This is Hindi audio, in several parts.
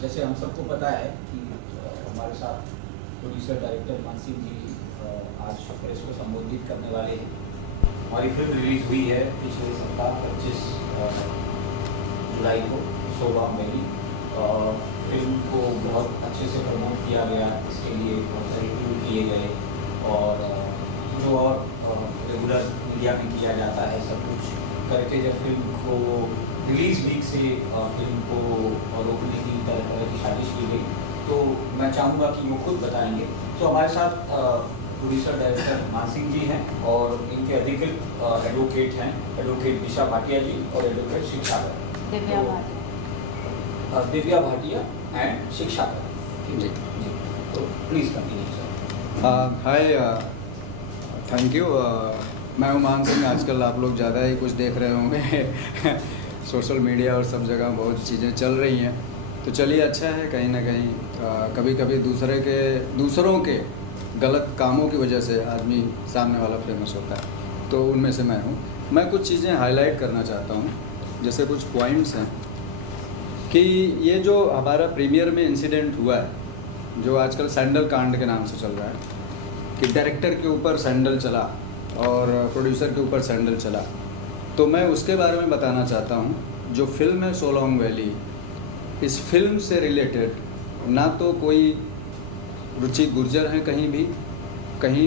जैसे हम सबको पता है कि हमारे साथ प्रोड्यूसर डायरेक्टर मान सिंह जी आज प्रेस को संबोधित करने वाले हैं। हमारी फिल्म रिलीज हुई है पिछले सप्ताह 25 जुलाई को सोलह वैली। फिल्म को बहुत अच्छे से प्रमोट किया गया, इसके लिए बहुत सारे टूर किए गए और जो और रेगुलर मीडिया में किया जाता है सब कुछ करके जब फिल्म को रिलीज वीक से फिल्म को रोकने की तरह की साजिश की गई। तो मैं चाहूँगा कि वो खुद बताएंगे। तो हमारे साथ प्रोड्यूसर डायरेक्टर मान सिंह जी हैं और इनके अधिकृत एडवोकेट हैं, एडवोकेट दिशा भाटिया जी और एडवोकेट शिक्षा दिव्या भाटिया एंड शिक्षा जी। तो please continue sir. Hi, thank you. मैं हूँ मान सिंह। आजकल आप लोग ज़्यादा ही कुछ देख रहे होंगे सोशल मीडिया और सब जगह बहुत चीज़ें चल रही हैं। तो चलिए, अच्छा है कहीं ना कहीं कभी कभी दूसरों के गलत कामों की वजह से आदमी सामने वाला फेमस होता है। तो उनमें से मैं हूँ। मैं कुछ चीज़ें हाईलाइट करना चाहता हूँ, जैसे कुछ पॉइंट्स हैं कि ये जो हमारा प्रीमियर में इंसिडेंट हुआ है, जो आजकल सैंडल कांड के नाम से चल रहा है कि डायरेक्टर के ऊपर सैंडल चला और प्रोड्यूसर के ऊपर सैंडल चला, तो मैं उसके बारे में बताना चाहता हूँ। जो फिल्म है सोलोंग वैली, इस फिल्म से रिलेटेड ना तो कोई रुचि गुर्जर है कहीं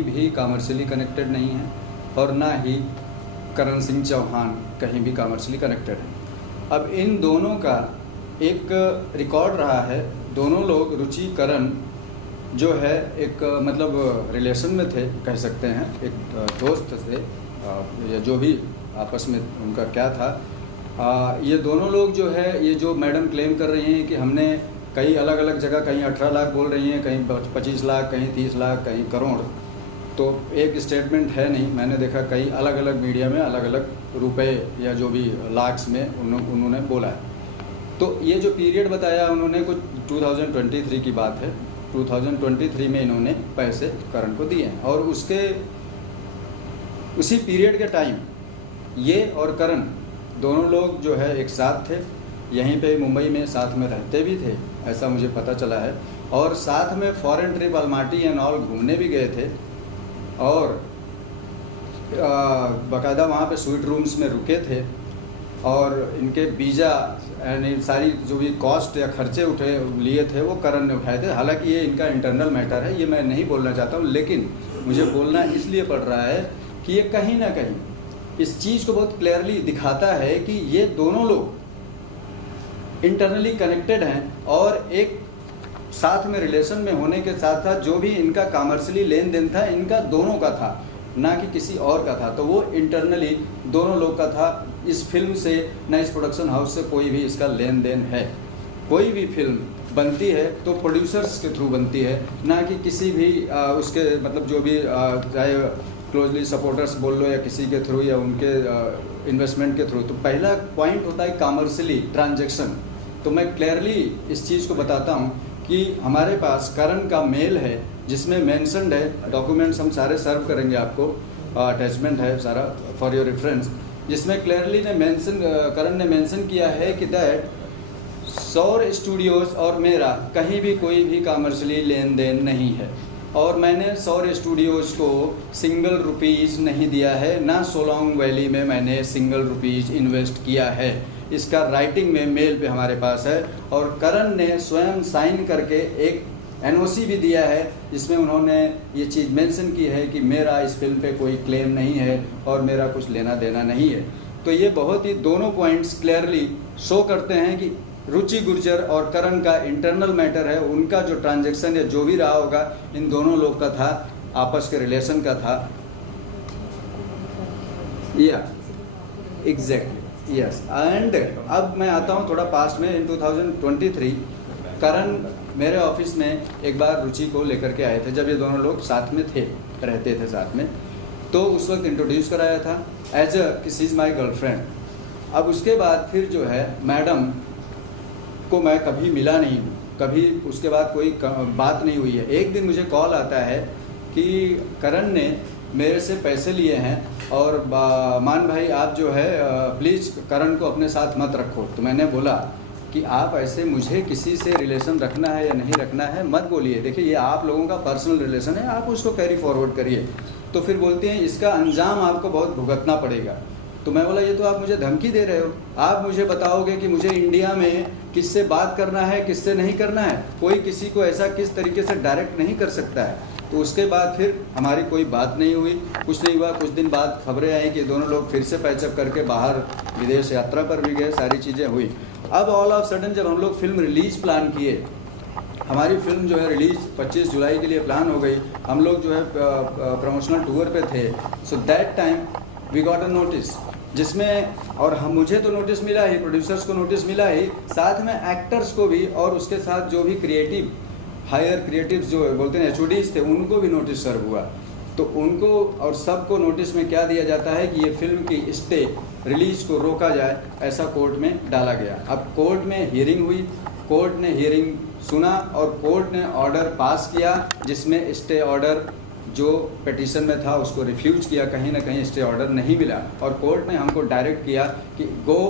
भी कमर्शियली कनेक्टेड नहीं है, और ना ही करण सिंह चौहान कहीं भी कमर्शियली कनेक्टेड है। अब इन दोनों का एक रिकॉर्ड रहा है। दोनों लोग, रुचि करण जो है एक मतलब रिलेशन में थे, कह सकते हैं, एक दोस्त थे या जो भी आपस में उनका क्या था। ये दोनों लोग जो है, ये जो मैडम क्लेम कर रही हैं कि हमने कई अलग अलग जगह, कहीं 18 लाख बोल रही हैं, कहीं 25 लाख, कहीं 30 लाख, कहीं करोड़, तो एक स्टेटमेंट है नहीं। मैंने देखा कई अलग अलग मीडिया में अलग अलग रुपए या जो भी लाख्स में उन्होंने बोला है। तो ये जो पीरियड बताया उन्होंने, कुछ 2023 की बात है। 2023 में इन्होंने पैसे करण को दिए हैं और उसी पीरियड के टाइम ये और करण दोनों लोग जो है एक साथ थे, यहीं पे मुंबई में साथ में रहते भी थे, ऐसा मुझे पता चला है। और साथ में foreign trip Almaty and all घूमने भी गए थे और बाकायदा वहाँ पे स्वीट रूम्स में रुके थे और इनके वीज़ा यानी सारी जो भी कॉस्ट या खर्चे लिए थे वो करण ने उठाए थे। हालांकि ये इनका इंटरनल मैटर है, ये मैं नहीं बोलना चाहता हूँ, लेकिन मुझे बोलना इसलिए पड़ रहा है कि ये कहीं ना कहीं इस चीज़ को बहुत क्लियरली दिखाता है कि ये दोनों लोग इंटरनली कनेक्टेड हैं और एक साथ में रिलेशन में होने के साथ साथ जो भी इनका कमर्शियली लेन देन था, इनका दोनों का था, ना कि किसी और का था। तो वो इंटरनली दोनों लोग का था। इस फिल्म से ना इस प्रोडक्शन हाउस से कोई भी इसका लेन देन है। कोई भी फिल्म बनती है तो प्रोड्यूसर्स के थ्रू बनती है, ना कि किसी भी उसके मतलब जो भी चाहे क्लोजली सपोर्टर्स बोल लो या किसी के थ्रू या उनके इन्वेस्टमेंट के थ्रू। तो पहला पॉइंट होता है कमर्शियली ट्रांजैक्शन। तो मैं क्लियरली इस चीज़ को बताता हूँ कि हमारे पास करण का मेल है जिसमें मेंशनड है, डॉक्यूमेंट्स हम सारे सर्व करेंगे आपको, अटैचमेंट है सारा फॉर योर रेफरेंस, जिसमें क्लियरली करण ने मेंशन किया है कि दैट सौर स्टूडियोज़ और मेरा कहीं भी कोई भी कमर्शियली लेन देन नहीं है और मैंने सौर स्टूडियोज़ को सिंगल रुपीज़ नहीं दिया है, ना सोलोंग वैली में मैंने सिंगल रुपीज़ इन्वेस्ट किया है। इसका राइटिंग में मेल पे हमारे पास है और करण ने स्वयं साइन करके एक एनओसी भी दिया है जिसमें उन्होंने ये चीज़ मेंशन की है कि मेरा इस फिल्म पे कोई क्लेम नहीं है और मेरा कुछ लेना देना नहीं है। तो ये बहुत ही दोनों पॉइंट्स क्लियरली शो करते हैं कि रुचि गुर्जर और करण का इंटरनल मैटर है, उनका जो ट्रांजैक्शन या जो भी रहा होगा इन दोनों लोग का था, आपस के रिलेशन का था। या एग्जैक्टली यस। एंड अब मैं आता हूँ थोड़ा पास्ट में। इन 2023 करण मेरे ऑफिस में एक बार रुचि को लेकर के आए थे, जब ये दोनों लोग साथ में थे, रहते थे साथ में। तो उस वक्त इंट्रोड्यूस कराया था as a she is my girlfriend. अब उसके बाद फिर जो है मैडम को मैं कभी मिला नहीं हूँ, कभी उसके बाद कोई बात नहीं हुई है। एक दिन मुझे कॉल आता है कि करण ने मेरे से पैसे लिए हैं और मान भाई आप जो है प्लीज़ करण को अपने साथ मत रखो। तो मैंने बोला कि आप ऐसे मुझे किसी से रिलेशन रखना है या नहीं रखना है मत बोलिए। देखिए ये आप लोगों का पर्सनल रिलेशन है, आप उसको कैरी फॉरवर्ड करिए। तो फिर बोलती हैं इसका अंजाम आपको बहुत भुगतना पड़ेगा। तो मैं बोला ये तो आप मुझे धमकी दे रहे हो, आप मुझे बताओगे कि मुझे इंडिया में किससे बात करना है किससे नहीं करना है, कोई किसी को ऐसा किस तरीके से डायरेक्ट नहीं कर सकता है। तो उसके बाद फिर हमारी कोई बात नहीं हुई, कुछ नहीं हुआ। कुछ दिन बाद खबरें आई कि दोनों लोग फिर से पैचअप करके बाहर विदेश यात्रा पर भी गए, सारी चीज़ें हुई। अब ऑल ऑफ सडन जब हम लोग फिल्म रिलीज प्लान किए, हमारी फिल्म जो है रिलीज 25 जुलाई के लिए प्लान हो गई, हम लोग जो है प्रमोशनल टूर पे थे। So that time we got a notice, जिसमें और हम मुझे तो नोटिस मिला ही, प्रोड्यूसर्स को नोटिस मिला ही, साथ में एक्टर्स को भी, और उसके साथ जो भी क्रिएटिव हायर क्रिएटिव्स जो बोलते हैं HODs थे उनको भी नोटिस सर्व हुआ। तो उनको और सबको नोटिस में क्या दिया जाता है कि ये फिल्म की स्टे रिलीज को रोका जाए, ऐसा कोर्ट में डाला गया। अब कोर्ट में हियरिंग हुई, कोर्ट ने हियरिंग सुना और कोर्ट ने ऑर्डर पास किया, जिसमें स्टे ऑर्डर जो पिटीशन में था उसको रिफ्यूज किया, कहीं ना कहीं स्टे ऑर्डर नहीं मिला। और कोर्ट ने हमको डायरेक्ट किया कि go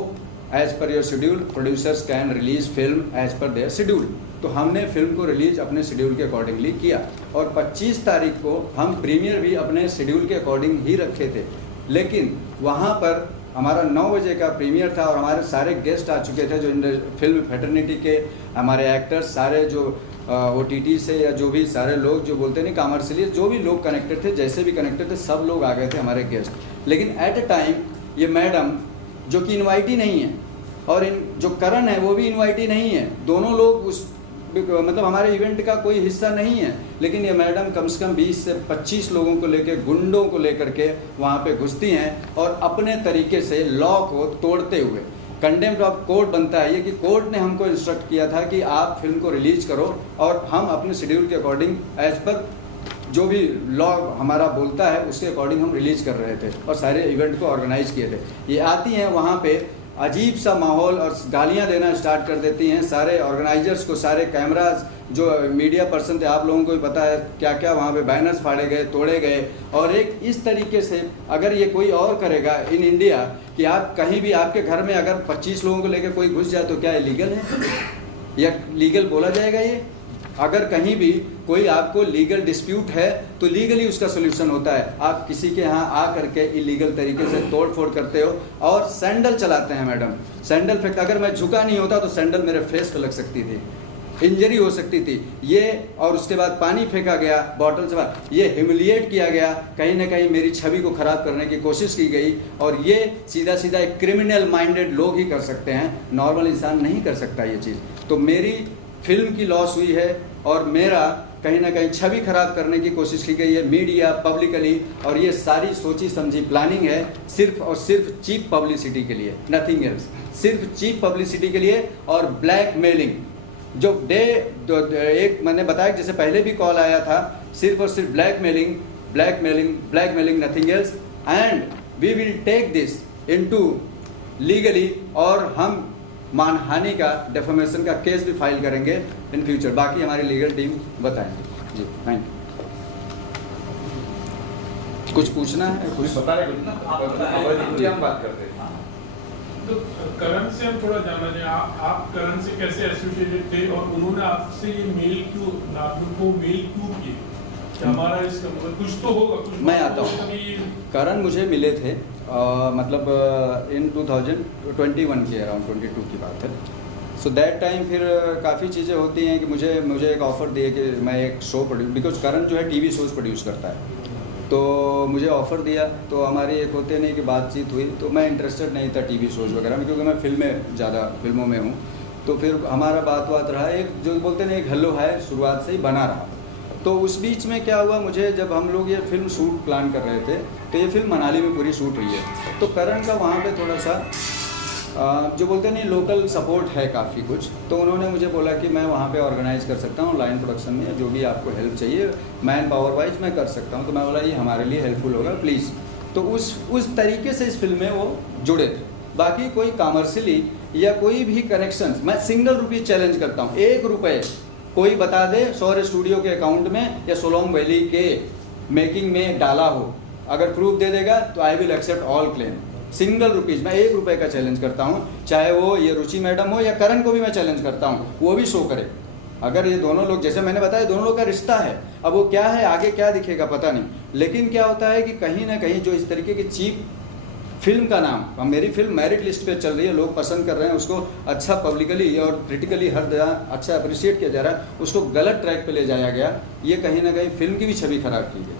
as per your schedule, producers can release film as per their schedule. तो हमने फिल्म को रिलीज अपने शेड्यूल के अकॉर्डिंगली किया, और 25 तारीख को हम प्रीमियर भी अपने शेड्यूल के अकॉर्डिंग ही रखे थे। लेकिन वहाँ पर हमारा 9 बजे का प्रीमियर था और हमारे सारे गेस्ट आ चुके थे, जो फिल्म फेटर्निटी के हमारे एक्टर्स सारे, जो OTT से या जो भी सारे लोग जो बोलते नहीं कॉमर्शियली जो भी लोग कनेक्टेड थे, जैसे भी कनेक्टेड थे, सब लोग आ गए थे हमारे गेस्ट। लेकिन एट अ टाइम ये मैडम जो कि इनवाइट ही नहीं है, और जो करण है वो भी इनवाइट ही नहीं है, दोनों लोग उस मतलब हमारे इवेंट का कोई हिस्सा नहीं है। लेकिन ये मैडम कम से कम 20 से 25 लोगों को लेकर, गुंडों को लेकर के वहाँ पे घुसती हैं और अपने तरीके से लॉ को तोड़ते हुए कंडेम्प्ट ऑफ कोर्ट बनता है ये कि कोर्ट ने हमको इंस्ट्रक्ट किया था कि आप फिल्म को रिलीज करो, और हम अपने शेड्यूल के अकॉर्डिंग एज पर जो भी लॉ हमारा बोलता है उसके अकॉर्डिंग हम रिलीज कर रहे थे और सारे इवेंट को ऑर्गेनाइज किए थे। ये आती हैं वहाँ पे अजीब सा माहौल और गालियाँ देना स्टार्ट कर देती हैं सारे ऑर्गेनाइजर्स को, सारे कैमराज जो मीडिया पर्सन थे, आप लोगों को भी पता है क्या क्या वहाँ पे बैनर्स फाड़े गए, तोड़े गए। और एक इस तरीके से अगर ये कोई और करेगा इन इंडिया कि आप कहीं भी आपके घर में अगर 25 लोगों को लेकर कोई घुस जाए तो क्या इलीगल है या लीगल बोला जाएगा ये? अगर कहीं भी कोई आपको लीगल डिस्प्यूट है तो लीगली उसका सोल्यूशन होता है। आप किसी के यहाँ आ करके इलीगल तरीके से तोड़ फोड़ करते हो और सैंडल चलाते हैं मैडम, सैंडल फेंकता। अगर मैं झुका नहीं होता तो सैंडल मेरे फेस पे लग सकती थी, इंजरी हो सकती थी ये। और उसके बाद पानी फेंका गया बॉटल से बाहर, ये ह्यूमिलिएट किया गया, कहीं ना कहीं मेरी छवि को खराब करने की कोशिश की गई। और ये सीधा सीधा एक क्रिमिनल माइंडेड लोग ही कर सकते हैं, नॉर्मल इंसान नहीं कर सकता ये चीज़। तो मेरी फिल्म की लॉस हुई है और मेरा कहीं ना कहीं छवि खराब करने की कोशिश की गई है मीडिया पब्लिकली, और ये सारी सोची समझी प्लानिंग है सिर्फ और सिर्फ चीप पब्लिसिटी के लिए, नथिंग एल्स। सिर्फ चीप पब्लिसिटी के लिए और ब्लैक मेलिंग। जो एक मैंने बताया जैसे पहले भी कॉल आया था, सिर्फ और सिर्फ blackmailing, blackmailing, blackmailing, nothing else. And we will take this into legally, और हम मानहानि का, डेफेमेशन का केस भी फाइल करेंगे इन फ्यूचर। बाकी हमारी लीगल टीम बताएंगे जी। Thank you. कुछ पूछना है? कुछ बता रहे कुछ ना, हम बात करते हैं। तो करण से हम थोड़ा जानना चाहें, आप करण से कैसे एसोसिएटेड थे और उन्होंने आपसे ये मेल क्यों, आपको मेल क्यों किए? हमारा इसका मतलब कुछ तो होगा, कुछ मैं आता हूँ। करण मुझे मिले थे मतलब इन 2021 के अराउंड 22 की बात है। सो दैट टाइम फिर काफ़ी चीज़ें होती हैं कि मुझे एक ऑफ़र दिए कि मैं एक शो प्रोड्यूस, बिकॉज करण जो है TV शोज़ प्रोड्यूस करता है, तो मुझे ऑफ़र दिया। तो हमारी एक होते नहीं कि बातचीत हुई, तो मैं इंटरेस्टेड नहीं था TV शोज़ वगैरह में, क्योंकि मैं फिल्मों में हूँ। तो फिर हमारा बात रहा, एक जो बोलते नहीं एक हेलो हाय शुरुआत से ही बना रहा। तो उस बीच में क्या हुआ, मुझे जब हम लोग ये फिल्म शूट प्लान कर रहे थे तो ये फिल्म मनाली में पूरी शूट हुई है। तो करण का वहाँ पे थोड़ा सा जो बोलते नहीं लोकल सपोर्ट है काफ़ी कुछ, तो उन्होंने मुझे बोला कि मैं वहाँ पे ऑर्गेनाइज़ कर सकता हूँ लाइन प्रोडक्शन में, जो भी आपको हेल्प चाहिए मैन पावर वाइज मैं कर सकता हूँ। तो मैं बोला ये हमारे लिए हेल्पफुल होगा प्लीज़। तो उस तरीके से इस फिल्म में वो जुड़े थे। बाकी कोई कॉमर्शियली या कोई भी कनेक्शन, मैं सिंगल रुपये चैलेंज करता हूँ, 1 रुपये कोई बता दे सौर स्टूडियो के अकाउंट में या सोलोंग वैली के मेकिंग में डाला हो, अगर प्रूफ दे देगा तो I will accept all claim. Single rupees, मैं 1 रुपये का चैलेंज करता हूँ, चाहे वो ये रुचि मैडम हो या करण को भी मैं चैलेंज करता हूँ, वो भी शो करे। अगर ये दोनों लोग, जैसे मैंने बताया, दोनों लोग का रिश्ता है, अब वो क्या है आगे क्या दिखेगा पता नहीं, लेकिन क्या होता है कि कहीं ना कहीं जो इस तरीके की चीप फिल्म का नाम, अब मेरी फिल्म मेरिट लिस्ट पे चल रही है, लोग पसंद कर रहे हैं उसको, अच्छा पब्लिकली और क्रिटिकली हर जगह अच्छा अप्रिशिएट किया जा रहा है, उसको गलत ट्रैक पे ले जाया गया, ये कहीं ना कहीं फिल्म की भी छवि खराब की गई।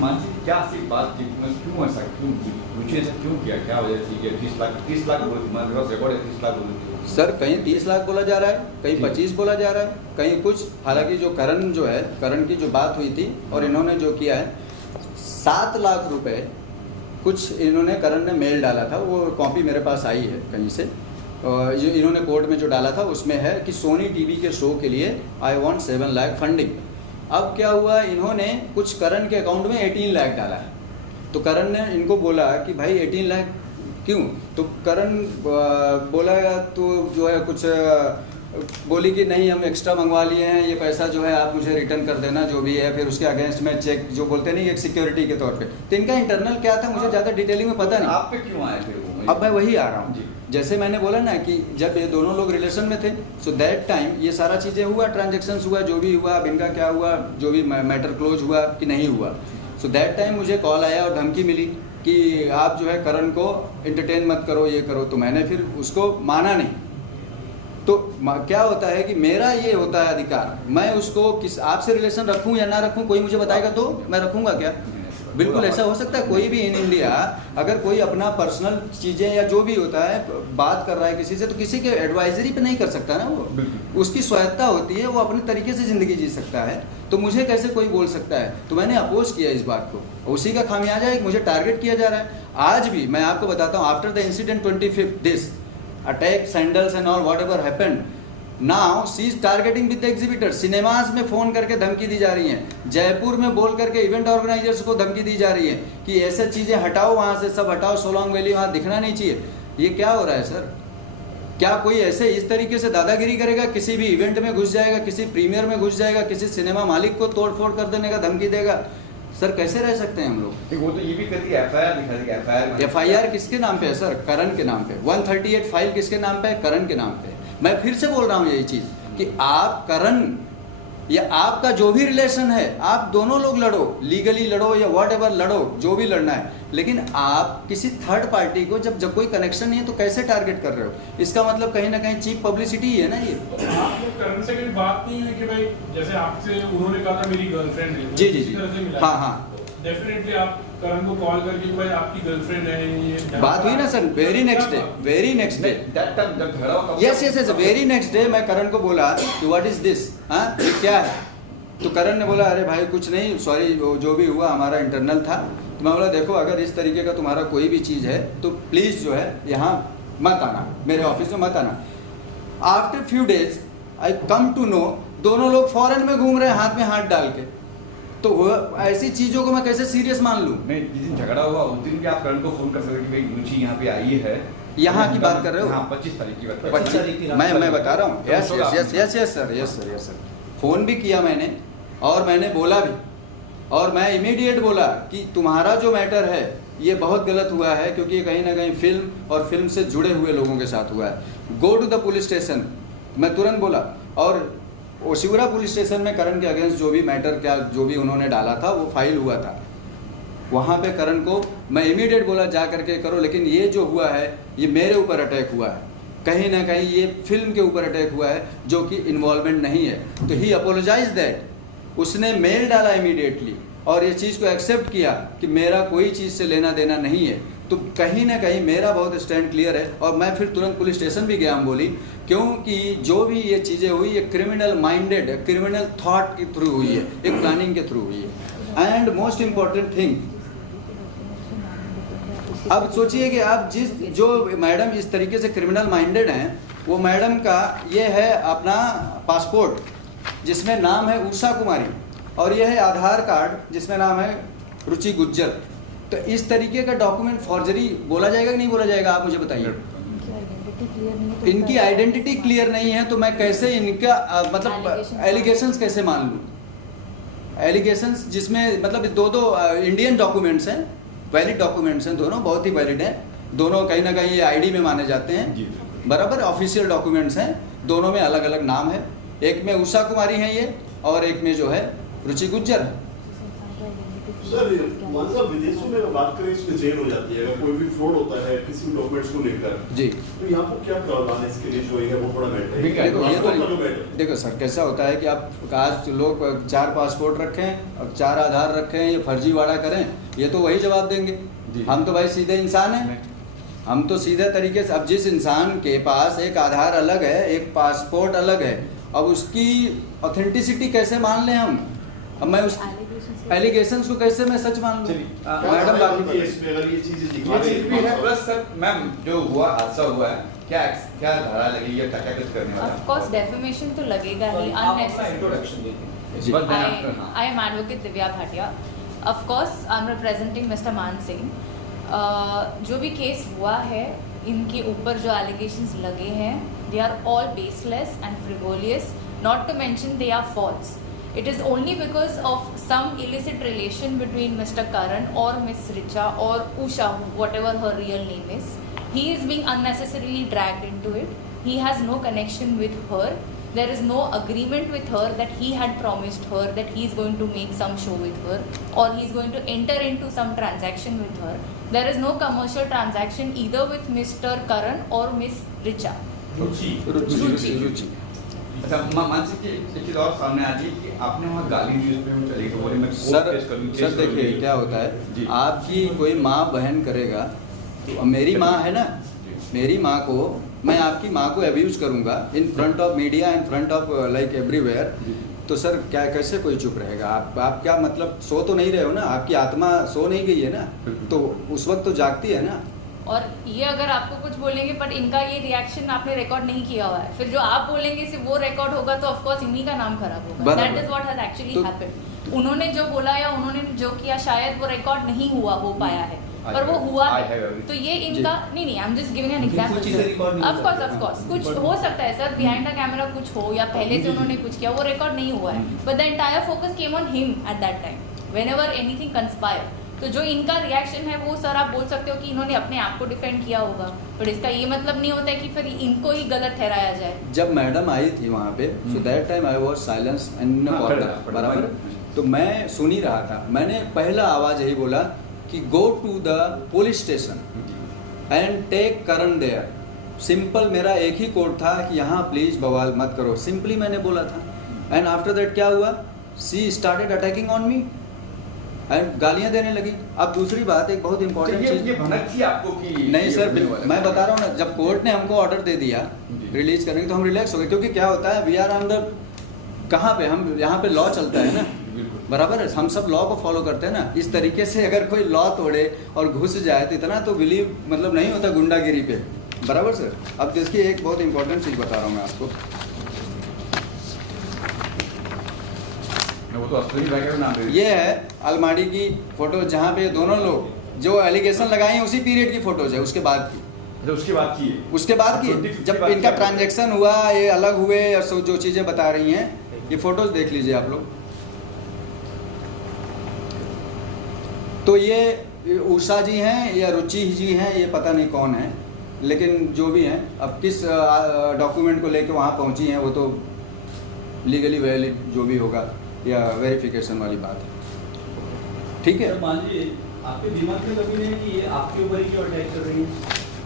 मानसिक क्या सी बात थी, क्यों ऐसा, क्यों मुझे ऐसा क्यों किया, क्या वजह थी कि 30 लाख रिकॉर्ड है 30 लाख बोली थी सर, कहीं 30 लाख बोला जा रहा है, कहीं 25 बोला जा रहा है, कहीं कुछ। हालांकि जो करण जो है, करण की जो बात हुई थी और इन्होंने जो किया है 7 लाख रुपए कुछ इन्होंने, करण ने मेल डाला था, वो कॉपी मेरे पास आई है कहीं से, जो इन्होंने कोर्ट में जो डाला था उसमें है कि सोनी टीवी के शो के लिए आई वांट 7 लाख फंडिंग। अब क्या हुआ, इन्होंने कुछ करण के अकाउंट में 18 लाख डाला है, तो करण ने इनको बोला कि भाई 18 लाख क्यों, तो करण बोला तो जो है कुछ बोली कि नहीं हम एक्स्ट्रा मंगवा लिए हैं, ये पैसा जो है आप मुझे रिटर्न कर देना जो भी है, फिर उसके अगेंस्ट में चेक जो बोलते नहीं एक सिक्योरिटी के तौर पे। तो इनका इंटरनल क्या था मुझे ज़्यादा डिटेलिंग में पता नहीं। आप पे क्यों आए थे वो? अब मैं वही आ रहा हूँ, जैसे मैंने बोला ना कि जब ये दोनों लोग रिलेशन में थे, सो दैट टाइम ये सारा चीज़ें हुआ, ट्रांजेक्शन्स हुआ, जो भी हुआ, अब इनका क्या हुआ, जो भी मैटर क्लोज हुआ कि नहीं हुआ, सो दैट टाइम मुझे कॉल आया और धमकी मिली कि आप जो है करण को एंटरटेन मत करो, ये करो, तो मैंने फिर उसको माना नहीं। तो क्या होता है कि मेरा ये होता है अधिकार, मैं उसको किस आपसे रिलेशन रखूं या ना रखूं, कोई मुझे बताएगा तो मैं रखूंगा क्या? बिल्कुल ऐसा हो सकता है, कोई भी इन इंडिया अगर कोई अपना पर्सनल चीज़ें या जो भी होता है बात कर रहा है किसी से, तो किसी के एडवाइजरी पे नहीं कर सकता ना, वो उसकी स्वायत्ता होती है, वो अपने तरीके से ज़िंदगी जी सकता है, तो मुझे कैसे कोई बोल सकता है? तो मैंने अपोज किया इस बात को, उसी का खामियाजा है, मुझे टारगेट किया जा रहा है। आज भी मैं आपको बताता हूँ, after the incident 25th this attack sandals and all what ever happened, now she is targeting with the exhibitor. Cinemas में फ़ोन करके धमकी दी जा रही है, जयपुर में बोल करके इवेंट ऑर्गेनाइजर्स को धमकी दी जा रही है कि ऐसे चीज़ें हटाओ, वहाँ से सब हटाओ, सोलंग वैली वहाँ दिखना नहीं चाहिए। ये क्या हो रहा है सर? क्या कोई ऐसे इस तरीके से दादागिरी करेगा, किसी भी इवेंट में घुस जाएगा, किसी प्रीमियर में घुस जाएगा, किसी सिनेमा मालिक को तोड़ फोड़ कर देने का धमकी देगा? सर कैसे रह सकते हैं हम लोग? वो तो ये भी कहती है FIR किसके नाम पे है सर? करण के नाम पे। 138 फाइल किसके नाम पे है? करण के नाम पे। मैं फिर से बोल रहा हूँ यही चीज़ कि आप करण या आपका जो भी रिलेशन है, आप दोनों लोग लड़ो, लीगली लड़ो या व्हाट एवर लड़ो, जो भी लड़ना है, लेकिन आप किसी थर्ड पार्टी को जब कोई कनेक्शन नहीं है तो कैसे टारगेट कर रहे हो? इसका मतलब कहीं ना कहीं चीप पब्लिसिटी ही है ना ये। आप लोग करण से कोई बात नहीं हुई कि भाई जैसे आपसे उन्होंने कहा था मेरी गर्लफ्रेंड है, जी जी जी, हाँ हाँ, डेफिनेटली आप करण को कॉल करके भाई आपकी गर्लफ्रेंड है, ये बात हुई ना sir. Very next day yes yes yes, very next day मैं करण को बोला कि व्हाट इज दिस, हाँ ये क्या है? तो करण ने बोला अरे भाई कुछ नहीं, सॉरी जो भी हुआ हमारा इंटरनल था। तो मैं बोला देखो अगर इस तरीके का तुम्हारा कोई भी चीज़ है तो प्लीज़ जो है यहाँ मत आना, मेरे ऑफिस में मत आना। After few days I come to know दोनों लोग फॉरेन में घूम रहे हैं हाथ में हाथ डाल के, तो वो ऐसी चीज़ों को मैं कैसे सीरियस मान लूँ? नहीं, जिस दिन झगड़ा हुआ उस दिन भी आप करण को फोन कर सकते कि भाई रुचि यहाँ पे आई है, यहाँ की बात कर रहे हो? हाँ 25 तारीख की बात कर 25 तारीख की मैं बता रहा हूँ। Yes yes yes yes sir, yes sir, yes sir. Phone भी किया मैंने और मैंने बोला भी, और मैं इमीडिएट बोला कि तुम्हारा जो मैटर है ये बहुत गलत हुआ है, क्योंकि ये कहीं ना कहीं फिल्म और फिल्म से जुड़े हुए लोगों के साथ हुआ है। Go to the police station, मैं तुरंत बोला। और ओशिवरा पुलिस स्टेशन में करण के अगेंस्ट जो भी मैटर क्या जो भी उन्होंने डाला था वो फाइल हुआ था, वहाँ पे करण को मैं इमीडिएट बोला जा करके करो। लेकिन ये जो हुआ है ये मेरे ऊपर अटैक हुआ है, कहीं ना कहीं ये फिल्म के ऊपर अटैक हुआ है जो कि इन्वॉल्वमेंट नहीं है। तो ही अपोलोजाइज दैट, उसने मेल डाला इमीडिएटली और ये चीज़ को एक्सेप्ट किया कि मेरा कोई चीज़ से लेना देना नहीं है। तो कहीं ना कहीं मेरा बहुत स्टैंड क्लियर है। और मैं फिर तुरंत पुलिस स्टेशन भी गया, हम बोली क्योंकि जो भी ये चीज़ें हुई ये क्रिमिनल माइंडेड, क्रिमिनल थॉट के थ्रू हुई है, एक प्लानिंग के थ्रू हुई है। एंड मोस्ट इम्पॉर्टेंट थिंग, अब सोचिए कि आप जो मैडम इस तरीके से क्रिमिनल माइंडेड हैं, वो मैडम का ये है अपना पासपोर्ट जिसमें नाम है उषा कुमारी, और ये है आधार कार्ड जिसमें नाम है रुचि गुज्जर। तो इस तरीके का डॉक्यूमेंट फॉर्जरी बोला जाएगा कि नहीं बोला जाएगा, आप मुझे बताइए। इनकी आइडेंटिटी क्लियर नहीं है तो मैं कैसे इनका मतलब एलिगेशंस कैसे मान लूँ? एलिगेशंस जिसमें मतलब दो इंडियन डॉक्यूमेंट्स हैं, वैलिड डॉक्यूमेंट्स हैं, दोनों बहुत ही वैलिड हैं, दोनों कहीं ना कहीं ये आईडी में माने जाते हैं, जी बराबर ऑफिशियल डॉक्यूमेंट्स हैं, दोनों में अलग अलग नाम है, एक में उषा कुमारी है ये और एक में जो है रुचि गुज्जर है। सर मान साहब विदेशों में बात करें इसमें जेल हो जाती है अगर कोई भी फ्रॉड होता है किसी डॉक्यूमेंट्स को लेकर जी, तो यहाँ पर क्या प्रावधान है इसके लिए जो है वो थोड़ा बेटर है। देखो ये बेटर देखो सर कैसा होता है कि आप आज लोग 4 पासपोर्ट रखें और 4 आधार रखें, ये फर्जीवाड़ा करें, ये तो वही जवाब देंगे। हम तो भाई सीधे इंसान हैं, हम तो सीधे तरीके से, अब जिस इंसान के पास एक आधार अलग है, एक पासपोर्ट अलग है, अब उसकी ऑथेंटिसिटी कैसे मान लें हम? अब मैं उस एलिगेशंस को कैसे मैं सच मान लूं? मैडम बाकी इसमें अगर ये चीजें दिखा ये रही चीज भी है प्लस सर मैम जो हुआ हादसा हुआ है क्या क्या धारा लगेगी या क्या क्या कुछ करने वाला ऑफ कोर्स डेफेमेशन तो लगेगा ही, आप अपना अननेसेसरी। इंट्रोडक्शन देते जी। बस देना I am advocate Divya Bhatia. Of course, I am representing Mr. मान सिंह। जो भी केस हुआ है, इनके ऊपर जो allegations लगे हैं, they are all baseless and frivolous. Not to mention they are false. It is only because of some illicit relation between Mr. Karan or Miss Richa or Usha, whatever her real name is. He is being unnecessarily dragged into it. He has no connection with her. There is no agreement with her that he had promised her that he is going to make some show with her or he is going to enter into some transaction with her. There is no commercial transaction either with Mr. Karan or Miss Richa. रुचि अच्छा मानसिक की एक चीज और सामने आ रही है कि आपने वहाँ गाली न्यूज पे में चली तो बोले मैं सर सर देखिए क्या होता जी। है, आपकी कोई माँ बहन करेगा तो मेरी माँ है ना, मेरी माँ को मैं आपकी माँ को अब्यूज करूँगा in front of media, in front of like everywhere, तो सर क्या कैसे कोई चुप रहेगा? आप क्या मतलब सो तो नहीं रहे हो ना, आपकी आत्मा सो नहीं गई है ना, तो उस वक्त तो जागती है ना। और ये अगर आपको कुछ बोलेंगे बट इनका ये रिएक्शन आपने रिकॉर्ड नहीं किया हुआ है, फिर जो आप बोलेंगे सिर्फ वो रिकॉर्ड होगा तो ऑफ कोर्स इन्हीं का नाम खराब होगा। बराबर। That is what has actually तो- हैपेंड। उन्होंने जो बोला या उन्होंने जो किया शायद वो रिकॉर्ड नहीं हो पाया है, पर वो हुआ I have है। everything. तो ये इनका नहीं I am just giving an कुछ चीजें record नहीं एग्जांपल। हो ऑफ सकता कोर्स है। कुछ हो सकता है सर, बिहाइंड द कैमरा कुछ हो या पहले से उन्होंने कुछ किया, वो रिकॉर्ड नहीं हुआ है, but the entire focus came on him at that time whenever anything conspire. तो जो इनका रिएक्शन है वो सर आप बोल सकते हो कि इन्होंने अपने आप को डिफेंड किया होगा, बट इसका ये मतलब नहीं होता है कि फिर इनको ही गलत ठहराया जाए। जब मैडम आई थी वहाँ पे, सो that time I was silence and हाँ, कॉर्नर, बराबर। तो मैं सुन ही रहा था, मैंने पहला आवाज़ यही बोला कि go to the police station and take Karan there. Simple मेरा एक ही कोड था कि यहाँ प्लीज बवाल मत करो, सिंपली मैंने बोला था। एंड आफ्टर दैट क्या हुआ, she started attacking on me and गालियाँ देने लगी। अब दूसरी बात एक बहुत इंपॉर्टेंट ये चीज, भनक थी आपको कि नहीं सर मैं बता रहा हूँ ना, जब कोर्ट ने हमको ऑर्डर दे दिया जी। रिलीज करने की तो हम रिलैक्स हो गए, क्योंकि क्या होता है वी आर ऑन द कहाँ पे, हम यहाँ पे लॉ चलता है ना, बिल्कुल बराबर है, हम सब लॉ को फॉलो करते हैं ना। इस तरीके से अगर कोई लॉ तोड़े और घुस जाए तो इतना तो बिलीव मतलब नहीं होता गुंडागिरी पे, बराबर सर। अब देखिए एक बहुत इंपॉर्टेंट चीज़ बता रहा हूँ मैं आपको, वो तो अश्विनी भाई का नाम है। ये है अलमारी की फोटो जहाँ पे दोनों लोग जो एलिगेशन लगाए हैं उसी पीरियड की फोटोज है, उसके बाद की, अच्छा उसकी बात की है। उसके बाद की 2050 जब बात इनका की ट्रांजैक्शन हुआ, ये अलग हुए और सब जो चीज़ें बता रही हैं, ये फोटोज देख लीजिए आप लोग। तो ये उषा जी हैं या रुचि जी हैं, ये पता नहीं कौन है, लेकिन जो भी हैं, अब किस डॉक्यूमेंट को लेके वहाँ पहुँची हैं वो तो लीगली वैलिड जो भी होगा या वेरिफिकेशन वाली बात है, ठीक है। सर मान लीजिए आपके दिमाग में कभी नहीं कि ये आपके ऊपर ही क्यों अटैक कर रही है?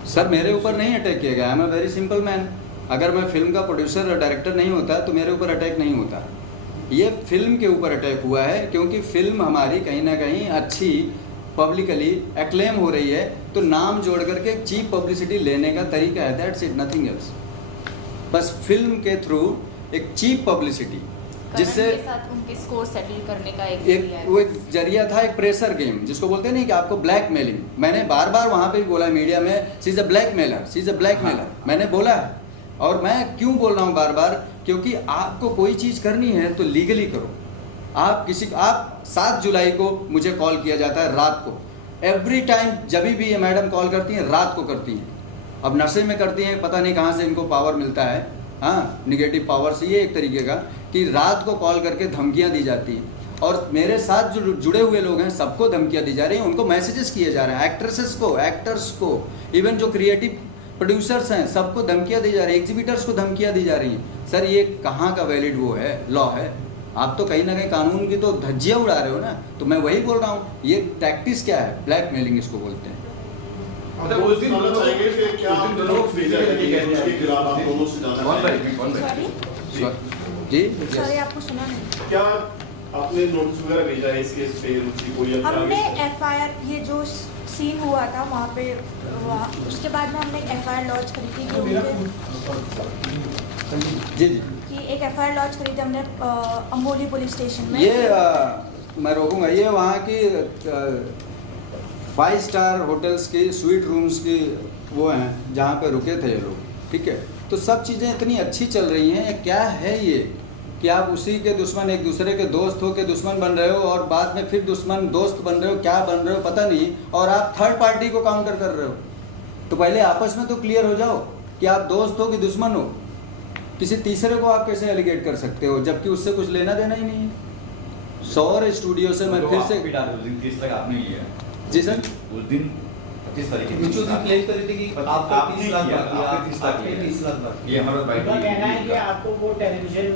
सर मेरे ऊपर नहीं अटैक किया गया, I am a very simple man. अगर मैं फिल्म का प्रोड्यूसर और डायरेक्टर नहीं होता तो मेरे ऊपर अटैक नहीं होता। ये फिल्म के ऊपर अटैक हुआ है क्योंकि फिल्म हमारी कहीं ना कहीं अच्छी पब्लिकली एक्लेम हो रही है, तो नाम जोड़ करके चीप पब्लिसिटी लेने का तरीका है, दैट्स इट, नथिंग एल्स। बस फिल्म के थ्रू एक चीप पब्लिसिटी जिससे करण के साथ उनके स्कोर सेटल करने का एक एक जरिया है। वो एक जरिया था, एक प्रेशर गेम जिसको बोलते हैं नहीं कि आपको ब्लैकमेलिंग। मैंने बार बार वहाँ पे भी बोला मीडिया में, she is a blackmailer, she is a blackmailer, मैंने बोला है। और मैं क्यों बोल रहा हूँ बार बार, क्योंकि आपको कोई चीज़ करनी है तो लीगली करो। आप 7 जुलाई को मुझे कॉल किया जाता है रात को, एवरी टाइम जब भी ये मैडम कॉल करती हैं रात को करती हैं। अब नशे में करती हैं, पता नहीं कहाँ से इनको पावर मिलता है, हाँ निगेटिव पावर से, ये एक तरीके का कि रात को कॉल करके धमकियाँ दी जाती हैं। और मेरे साथ जो जुड़े हुए लोग हैं सबको धमकियां दी जा रही हैं, उनको मैसेजेस किए जा रहे हैं, एक्ट्रेसेस को, एक्टर्स को, इवन जो क्रिएटिव प्रोड्यूसर्स हैं सबको धमकियां दी जा रही हैं, एग्जीबिटर्स को धमकियां दी जा रही हैं। सर ये कहाँ का वैलिड वो है, लॉ है? आप तो कहीं ना कहीं कानून की तो धज्जियां उड़ा रहे हो ना। तो मैं वही बोल रहा हूँ, ये टैक्टिस क्या है? ब्लैकमेलिंग इसको बोलते हैं। उस दिन बोलना चाहेंगे कि क्या आप लोग भेजा है कि खिलाफ आप दोनों से जाना है? जी सॉरी, आपको सुना नहीं। क्या आपने नोटिस वगैरह भेजा है इस केस पे रुचि को या हमने एफआईआर, ये जो सीन हुआ था वहाँ पे उसके बाद में हमने एक एफआईआर लॉन्च करी थी जी कि एक एफआईआर लॉन्च करी थी हमने अंबोली पुलिस स्टेशन में। ये मैं रोकूंगा, ये वहाँ की 5 स्टार होटल्स की स्वीट रूम्स की वो हैं जहाँ पे रुके थे ये लोग, ठीक है। तो सब चीज़ें इतनी अच्छी चल रही हैं, ये क्या है ये कि आप उसी के दुश्मन, एक दूसरे के दोस्त हो के दुश्मन बन रहे हो और बाद में फिर दुश्मन दोस्त बन रहे हो, क्या बन रहे हो पता नहीं, और आप थर्ड पार्टी को काउंटर कर रहे हो। तो पहले आपस में तो क्लियर हो जाओ कि आप दोस्त हो कि दुश्मन हो। किसी तीसरे को आप कैसे एलिगेट कर सकते हो जबकि उससे कुछ लेना देना ही नहीं है। सौर स्टूडियो से मैं फिर से आपने लिया जी सर, उस दिन 25 तारीख को मुझे उसने क्लेम कर रही थी कि आपको 30 लाख किया, दिया, आपने 30 लाख आपने दिया। 30 लाख दिया। ये हमारा उनका कहना है कि आपको वो टेलीविजन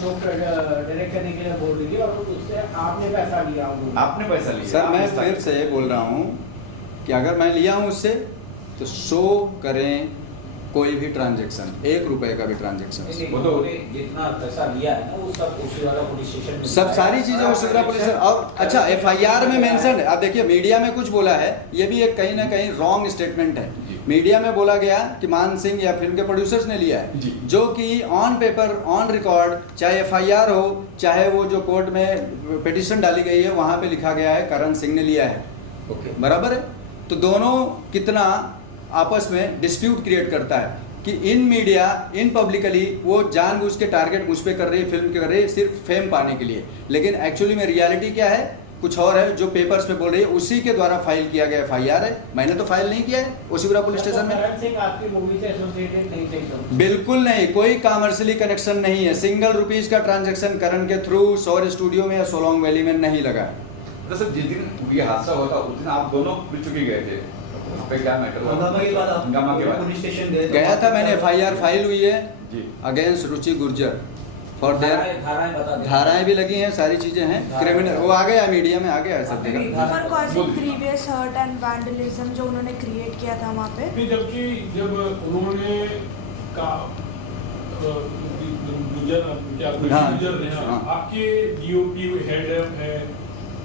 शो डायरेक्ट करने के लिए बोल रही थी और उससे आपने पैसा लिया होगा। आपने पैसा लिया। सर मैं फिर से बोल रहा हूँ कि अगर मैं लिया हूँ उससे तो शो करें कोई भी ट्रांजैक्शन, 1 रुपए का भी ट्रांजैक्शन, वो तो जितना पैसा लिया है ना वो सब उसीवाला पुलिस स्टेशन में सब सारी चीजें उसीवाला पुलिस। और अच्छा एफआईआर में मेंशन है, आप देखिए मीडिया में कुछ बोला है, ये भी एक कहीं ना कहीं रॉन्ग स्टेटमेंट है। मीडिया में बोला गया कि मान सिंह या फिल्म के प्रोड्यूसर्स ने लिया है, जो कि ऑन पेपर ऑन रिकॉर्ड, चाहे एफआईआर हो चाहे वो जो कोर्ट में पिटीशन डाली गई है वहां पे लिखा गया है करण सिंह ने लिया है। ओके, बराबर है। तो दोनों कितना आपस में डिस्प्यूट क्रिएट करता है कि इन मीडिया इन पब्लिकली वो जानबूझ के टारगेट मुझ पे कर रही है, फिल्म कर रही है सिर्फ फेम पाने के लिए, लेकिन एक्चुअली में रियलिटी क्या है कुछ और है। जो पेपर्स पे बोल रही है उसी के द्वारा फाइल किया गया एफआईआर है, मैंने तो फाइल नहीं किया है उसीपुरा पुलिस स्टेशन में। करण सिंह आपकी मूवी से एसोसिएटेड नहीं थे? बिल्कुल नहीं, कोई कॉमर्शियली कनेक्शन नहीं है। सिंगल रुपीज का ट्रांजैक्शन करण के थ्रू सौर स्टूडियो में या सोलोंग वैली में नहीं लगा है। तो सर जिस दिन ये हादसा हुआ था उस दिन आप दोनों मिल चुके गए थे, वहाँ पे क्या मैटर हुआ? हंगामा के बाद आप हंगामा के बाद पुलिस स्टेशन गए? गया था मैंने, एफआईआर फाइल हुई है जी against Ruchi Gurjar for there, धाराएं बता दें। धाराएं भी लगी हैं, सारी चीजें हैं, क्रिमिनल वो आ गया मीडिया में आ गया है सब जगह। For causing grievous hurt and vandalism जो उन्होंने क्रिएट किया था वहाँ पे। फिर जबकि जब उन्होंने का गुजर रहे हैं, आपके डीओपी हेड है,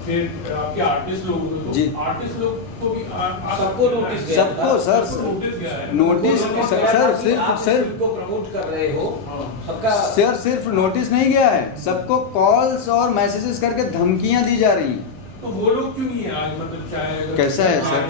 फिर आपके आर्टिस्ट लोग, जी। आर्टिस्ट लोग को भी सबको नोटिस गया था। सबको सर नोटिस गया है। नोटिस सर आप सिर्फ को प्रमोट कर रहे हो सबका सर सिर्फ नोटिस नहीं गया है, सबको कॉल्स और मैसेजेस करके धमकियां दी जा रही हैं। तो वो लोग क्यों नहीं है आज, मतलब चाहे अगर- कैसा है सर?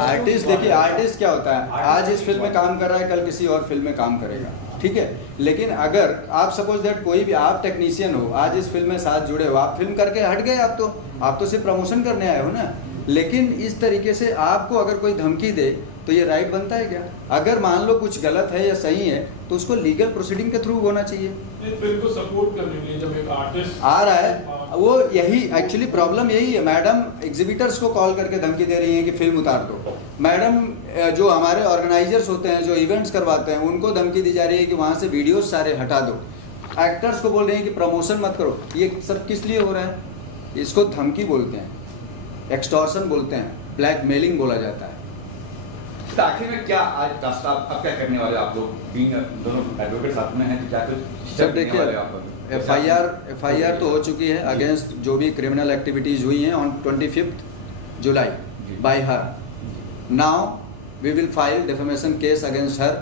आर्टिस्ट देखिए, आर्टिस्ट क्या होता है, आज इस फिल्म में काम कर रहा है कल किसी और फिल्म में काम करेगा, ठीक है। लेकिन अगर आप सपोज दैट कोई भी आप टेक्नीशियन हो, आज इस फिल्म में साथ जुड़े हो, आप फिल्म करके हट गए, आप तो सिर्फ प्रमोशन करने आए हो ना। लेकिन इस तरीके से आपको अगर कोई धमकी दे तो ये राइट बनता है क्या? अगर मान लो कुछ गलत है या सही है तो उसको लीगल प्रोसीडिंग के थ्रू होना चाहिए। फिल्म को सपोर्ट करने के लिए जब एक आर्टिस्ट आ रहा है, वो यही एक्चुअली प्रॉब्लम यही है। मैडम एग्जीबिटर्स को कॉल करके धमकी दे रही हैं कि फिल्म उतार दो। मैडम जो हमारे ऑर्गेनाइजर्स होते हैं जो इवेंट्स करवाते हैं उनको धमकी दी जा रही है कि वहाँ से वीडियोस सारे हटा दो। एक्टर्स को बोल रहे हैं कि प्रमोशन मत करो। ये सब किस लिए हो रहा है? इसको धमकी बोलते हैं, एक्सटॉर्शन बोलते हैं, ब्लैकमेलिंग बोला जाता है। तो आखिर में क्या आज कास्ट आप क्या करने वाले आप लोग? तीन दोनों एडवोकेट साथ में हैं तो क्या कुछ सर देखिए, एफआईआर तो हो चुकी है अगेंस्ट जो भी क्रिमिनल एक्टिविटीज हुई हैं on 25 July by her. Now we will file defamation case against her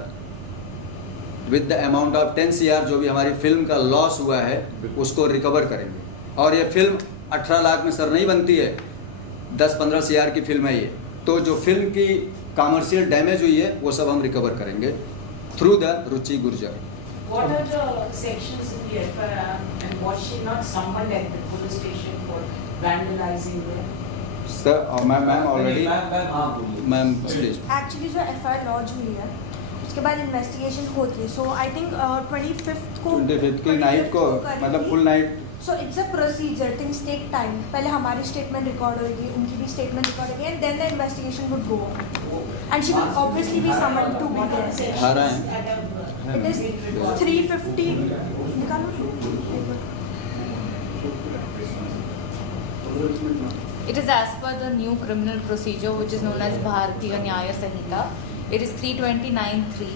with the amount of 10 CR। जो भी हमारी फिल्म का लॉस हुआ है उसको रिकवर करेंगे। और ये फिल्म 18 लाख में सर नहीं बनती है, 10-15 CR की फिल्म है ये। तो जो फिल्म की कॉमर्शियल डैमेज हुई है वो सब हम रिकवर करेंगे through the Ruchi Gurjar. What are the sections in the FIR and was she not summoned at the police station for vandalizing there? Sir और ma'am already ma'am please. Actually जो एफआईआर लॉन्च हुई है उसके बाद इन्वेस्टिगेशन होती है। सो आई थिंक 25 को 25 की नाइट को मतलब full night So it's a procedure. Things take time. पहले हमारी statement record होगी, उनकी भी statement record होगी, and then the investigation would go on. And she will obviously be summoned to be there. आ रहा है। It is 350. निकालो। It is as per the new criminal procedure which is known as Bharatiya Nyaya Sanhita. It is 329(3).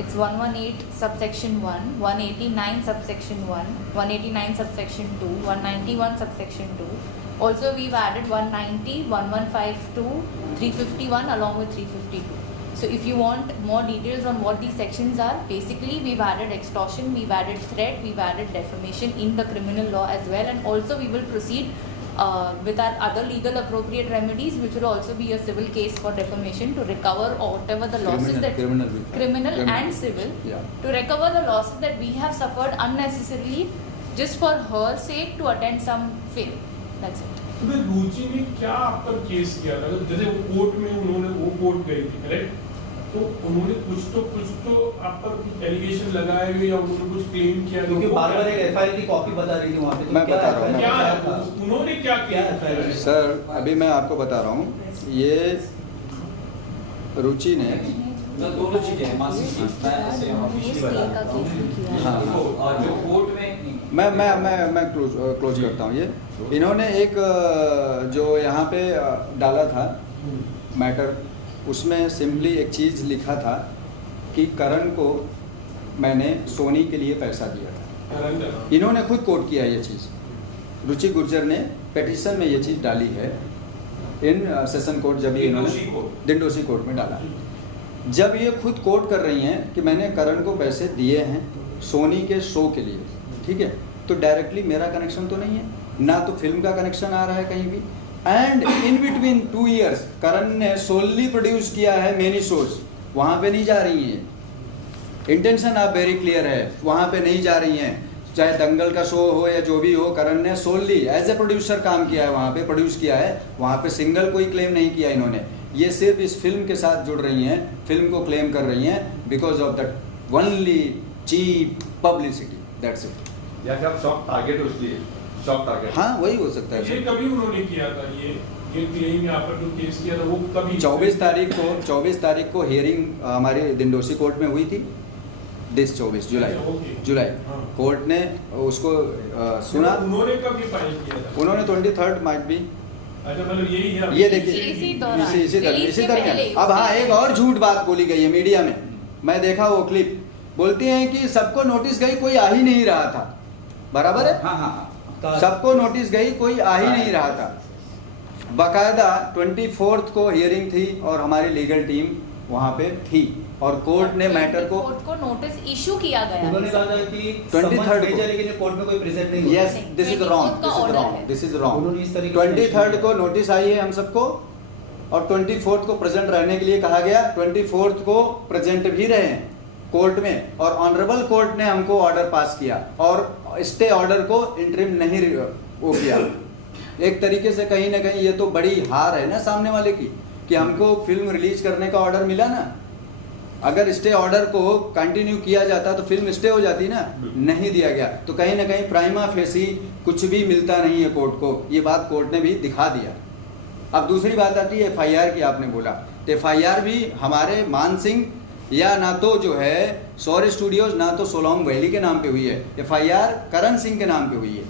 It's 118 subsection 1, 189 subsection 1, 189 subsection 2, 191 subsection 2. Also we've added 190, 1152, 351 along with 352. So if you want more details on what these sections are, basically we've added extortion, we've added threat, we've added defamation in the criminal law as well, and also we will proceed with our other legal appropriate remedies, which will also be a civil case for defamation to recover or whatever the losses criminal and civil, to recover the losses that we have suffered unnecessarily just for her sake to attend some film. That's it. तो रुचि ने क्या आप पर केस किया था? जैसे वो कोर्ट में उन्होंने वो कोर्ट गई थी, करेक्ट? तो उन्होंने कुछ तो आप पर एलिगेशन लगाए हुए या उन्होंने कुछ क्लेम किया? क्योंकि बार-बार एक एफआईआर की कॉपी बता रही थी वहाँ पे, तो मैं बता रहा हूँ। क्या उन्होंने क्या किया? सर अभी मैं आपको बता रहा हूँ, ये रुचि ने दोनों चीजें हैं, मैं ऐसे ऑफिशियली बता रहा हूँ। हाँ, और जो कोर्ट में मैं क्लोज करता हूँ। ये इन्होंने एक जो यहाँ पे डाला था मैटर, उसमें सिंपली एक चीज़ लिखा था कि करण को मैंने सोनी के लिए पैसा दिया था। इन्होंने खुद कोट किया ये चीज़, रुचि गुर्जर ने पेटिशन में ये चीज़ डाली है इन सेशन कोर्ट, जब ये इन्होंने दिंडोशी कोर्ट में डाला। जब ये खुद कोट कर रही हैं कि मैंने करण को पैसे दिए हैं सोनी के शो के लिए, ठीक है, तो डायरेक्टली मेरा कनेक्शन तो नहीं है, ना तो फिल्म का कनेक्शन आ रहा है कहीं भी। एंड इन बिटवीन 2 years करण ने सोलली प्रोड्यूस किया है मेनी शोज, वहाँ पे नहीं जा रही हैं। इंटेंशन आप वेरी क्लियर है, वहाँ पे नहीं जा रही हैं। चाहे दंगल का शो हो या जो भी हो, करण ने सोलली एज ए प्रोड्यूसर काम किया है, वहाँ पे प्रोड्यूस किया है, वहाँ पे सिंगल कोई क्लेम नहीं किया इन्होंने। ये सिर्फ इस फिल्म के साथ जुड़ रही हैं, फिल्म को क्लेम कर रही हैं because of that only cheap publicity, that's it. या फिर सॉफ्ट टारगेट उसकी सॉफ्ट टारगेट, हाँ वही हो सकता है। ये कभी उन्होंने किया था, ये क्लेम यहाँ पर जो केस किया था वो कभी? 24 तारीख को हियरिंग हमारे दिंडोशी कोर्ट में हुई थी, 24 जुलाई कोर्ट ने उसको सुना। उन्होंने कभी फाइल किया था? उन्होंने 23rd माइट भी। अच्छा, मतलब यही है, ये देखिए इसी दरमियान। अब हाँ, एक और झूठ बात बोली गई है मीडिया में, मैं देखा वो क्लिप, बोलती हैं कि सबको नोटिस गई, कोई आ ही नहीं रहा था। बराबर है, हाँ, सबको नोटिस गई, कोई आ ही नहीं रहा था। बाकायदा 24th को हियरिंग थी और हमारी लीगल टीम वहाँ पे थी और कोर्ट ने मैटर को नोटिस इशू किया गया। उन्होंने कहा था कि 23rd भेजा, लेकिन कोर्ट में कोई प्रेजेंट नहीं। Yes, this is wrong. उन्होंने इस तरीके 23rd को नोटिस आई है हम सबको और 24th को प्रेजेंट रहने के लिए कहा गया। 24th को प्रेजेंट भी रहे हैं कोर्ट में और ऑनरेबल कोर्ट ने हमको ऑर्डर पास किया और स्टे ऑर्डर को इंटरिम नहीं वो किया। एक तरीके से कहीं ना कहीं ये तो बड़ी हार है ना सामने वाले की कि हमको फिल्म रिलीज करने का ऑर्डर मिला ना। अगर स्टे ऑर्डर को कंटिन्यू किया जाता तो फिल्म स्टे हो जाती ना, नहीं दिया गया तो कहीं ना कहीं प्राइमा फेसी कुछ भी मिलता नहीं है कोर्ट को। ये बात कोर्ट ने भी दिखा दिया। अब दूसरी बात आती है FIR की, आपने बोला तो FIR भी हमारे मान सिंह या ना तो जो है सौर स्टूडियोज ना तो सोलोंग वैली के नाम पे हुई है, FIR करण सिंह के नाम पे हुई है।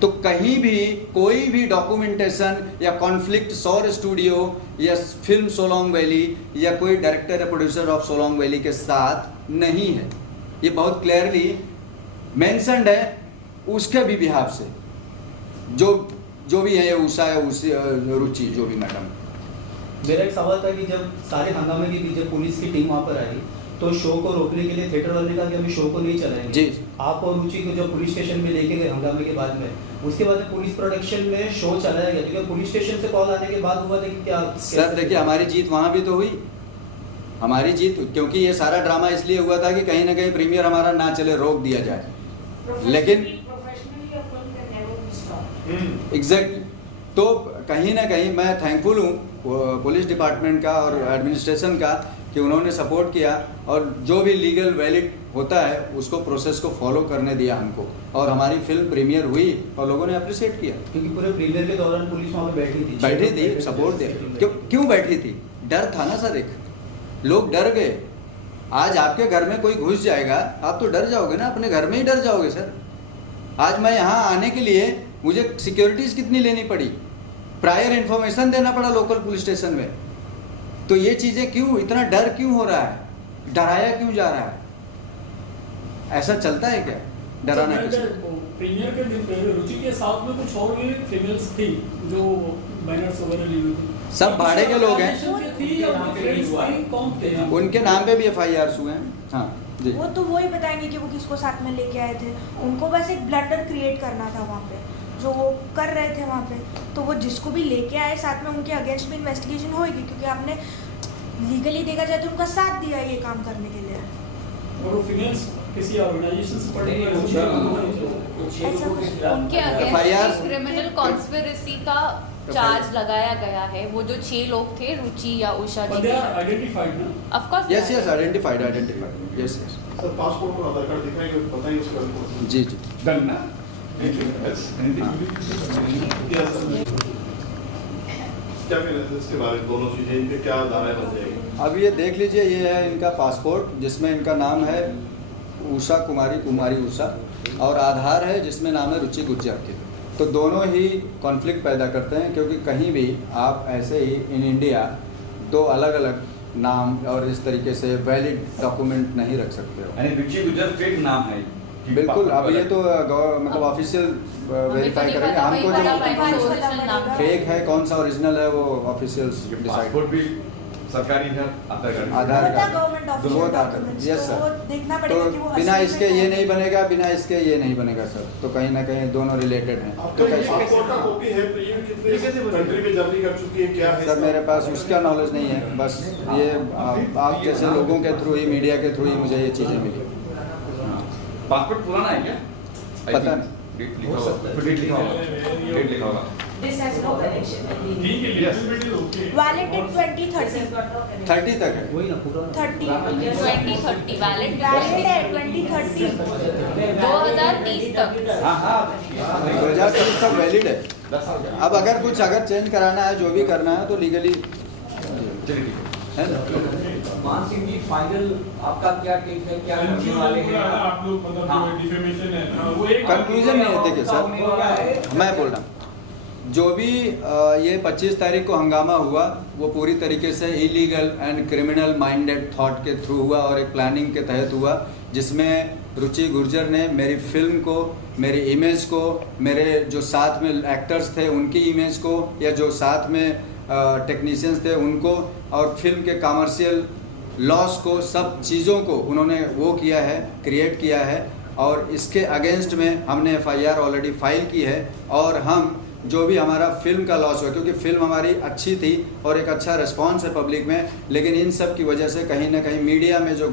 तो कहीं भी कोई भी डॉक्यूमेंटेशन या कॉन्फ्लिक्ट सौर स्टूडियो या फिल्म सोलोंग वैली या कोई डायरेक्टर या प्रोड्यूसर ऑफ सोलोंग वैली के साथ नहीं है। ये बहुत क्लियरली मेंशन्ड है उसके भी बिहाफ से, जो भी है उषा है, उसी रुचि जो भी मैडम। मेरा एक सवाल था कि जब सारे हंगामे के बीच जब पुलिस की टीम वहाँ पर आई तो शो को रोकने के लिए थिएटर वाले ने कहा कि अभी शो को नहीं चलाएंगे जी। आप और रुचि को जो पुलिस स्टेशन में लेके गए हंगामे के बाद में, उसके बाद में पुलिस प्रोडक्शन में शो चलाया गया, तो पुलिस स्टेशन से कॉल आने के बाद हुआ था कि क्या? सर देखिए, हमारी जीत वहाँ भी तो हुई, हमारी जीत, क्योंकि ये सारा ड्रामा इसलिए हुआ था कि कहीं ना कहीं प्रीमियर हमारा ना चले, रोक दिया जाए। लेकिन एग्जैक्टली, तो कहीं ना कहीं मैं थैंकफुल हूँ पुलिस डिपार्टमेंट का और एडमिनिस्ट्रेशन का कि उन्होंने सपोर्ट किया और जो भी लीगल वैलिड होता है उसको प्रोसेस को फॉलो करने दिया हमको, और हमारी फिल्म प्रीमियर हुई और लोगों ने अप्रिशिएट किया। क्योंकि पूरे प्रीमियर के दौरान पुलिस वहाँ पे बैठी थी, सपोर्ट दिया। क्यों बैठी थी? डर था ना सर, एक लोग डर गए। आज आपके घर में कोई घुस जाएगा, आप तो डर जाओगे ना, अपने घर में ही डर जाओगे सर। आज मैं यहाँ आने के लिए मुझे सिक्योरिटीज कितनी लेनी पड़ी, प्रायर इन्फॉर्मेशन देना पड़ा लोकल पुलिस स्टेशन में। तो ये चीजें क्यों, इतना डर क्यों हो रहा है, डराया क्यों जा रहा है? ऐसा चलता है क्या डराना किसी को? प्रीमियर के दिन रुचि के साथ में कुछ और भी फीमेल्स थी जो बैनर्स वगैरह ली हुई थी, सब भाड़े के लोग हैं, कौन थे? उनके नाम पे भी FIRs हुए हैं। हाँ जी, वो तो वही बताएंगे कि वो किसको साथ में लेके आए थे। उनको बस एक ब्लडर क्रिएट करना था वहाँ पे, जो वो कर रहे थे वहाँ पे। तो वो जिसको भी लेके आए साथ में, उनके अगेंस्ट भी इन्वेस्टिगेशन होगी, क्योंकि आपने लीगली देखा जाए तो उनका साथ दिया ये काम करने के लिए। और वो फीमेल्स किसी ऑर्गेनाइजेशन से पढ़े उनके अगेंस्ट क्रिमिनल कॉन्स्पिरेसी का चार्ज लगाया गया है। वो जो 6 लोग थे, रुचि या उषा जी, आइडेंटिफाइड ना? Of course yes yes, identified yes. Sir passport और आधार कार्ड दिखाएंगे, बताइए उसका। जी जी, डन ना? क्या कहना है इसके बारे में, दोनों चीजें इनके क्या दायरे बन जाएंगे? अब ये देख लीजिए, ये है इनका पासपोर्ट जिसमें इनका नाम है उषा कुमारी उषा, और आधार है जिसमें नाम है रुचि गुर्जर के। तो दोनों ही कॉन्फ्लिक्ट पैदा करते हैं, क्योंकि कहीं भी आप ऐसे ही इन इंडिया 2 अलग अलग नाम और इस तरीके से वैलिड डॉक्यूमेंट नहीं रख सकते हो। यानी रुचि गुर्जर फेक नाम है? बिल्कुल, अब ये तो मतलब ऑफिशियल वेरीफाई करेंगे। हमको जो फेक है कौन सा ओरिजिनल है वो ऑफिशियल्स डिसाइड। पासपोर्ट भी सरकारी है, आधार कार्ड वो यस सर। देखना तो पड़ेगा कि वो बिना असली इसके में ये है। नहीं बनेगा, बिना इसके ये नहीं बनेगा सर। तो कहीं ना कहीं दोनों रिलेटेड हैं। तो कैसे पासपोर्ट का कॉपी है, तो ये कितने कंट्री में जर्नी कर चुकी है, क्या है? सर मेरे पास उसका नॉलेज नहीं है, बस ये आप जैसे लोगों के थ्रू ही, मीडिया के थ्रू ही मुझे ये चीज़ें मिली। पासपोर्ट पुराना है क्या? पता नहीं, डेट लिखा होगा। This has no connection with the. ठीक है, लिखित ओके। वैलिड 2030 30 तक है। वही ना पूरा 30 2030 वैलिड है 2030 2030 तक। 2030 तक वैलिड है। 10 साल का। अब अगर चेंज कराना है, जो भी करना है तो लीगली है ना। मान सिंह जी, फाइनल आपका क्या टेक है, क्या करने वाले हैं आप लोग? मतलब डिफेमेशन है वो एक कंक्लूजन नहीं है। देखिए सर, मैं बोल रहा हूँ, जो भी ये 25 तारीख को हंगामा हुआ वो पूरी तरीके से illegal and criminal minded thought के थ्रू हुआ और एक प्लानिंग के तहत हुआ, जिसमें रुचि गुर्जर ने मेरी फिल्म को, मेरी इमेज को, मेरे जो साथ में एक्टर्स थे उनकी इमेज को, या जो साथ में टेक्नीशियंस थे उनको, और फिल्म के कमर्शियल लॉस को, सब चीज़ों को उन्होंने वो किया है, क्रिएट किया है। और इसके अगेंस्ट में हमने FIR ऑलरेडी फाइल की है। और हम जो भी हमारा फिल्म का लॉस हुआ, क्योंकि फिल्म हमारी अच्छी थी और एक अच्छा रिस्पांस है पब्लिक में, लेकिन इन सब की वजह से कहीं ना कहीं मीडिया में जो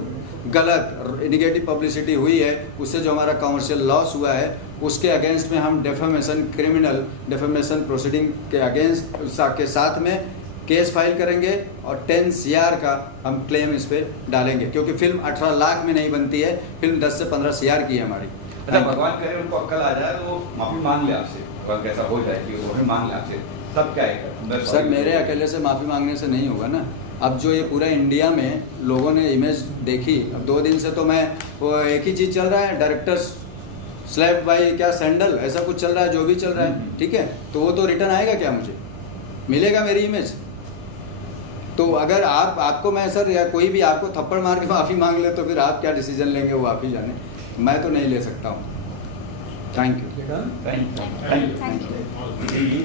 गलत नेगेटिव पब्लिसिटी हुई है, उससे जो हमारा कमर्शियल लॉस हुआ है, उसके अगेंस्ट में हम डेफेमेशन, क्रिमिनल डेफेमेशन प्रोसीडिंग के अगेंस्ट के साथ में केस फाइल करेंगे और 10 CR का हम क्लेम इस पर डालेंगे, क्योंकि फिल्म 18 लाख में नहीं बनती है, फिल्म 10 से 15 CR की है हमारी। अच्छा, भगवान करे उनको अक्ल आ जाए तो वो माफी मांग ले आपसे, अगर कैसा हो जाए कि वो मांग ले आपसे, तब क्या है? सर मेरे अकेले से माफ़ी मांगने से नहीं होगा ना। अब जो ये पूरा इंडिया में लोगों ने इमेज देखी, अब 2 दिन से तो मैं वो एक ही चीज़ चल रहा है, डायरेक्टर्स स्लैप बाई क्या सैंडल, ऐसा कुछ चल रहा है, जो भी चल रहा है, ठीक है। तो वो तो रिटर्न आएगा क्या, मुझे मिलेगा मेरी इमेज? तो अगर आपको मैं सर, या कोई भी आपको थप्पड़ मार के माफ़ी मांग ले तो फिर आप क्या डिसीजन लेंगे वो आप ही जाने, मैं तो नहीं ले सकता हूँ। Thank you. Thank you.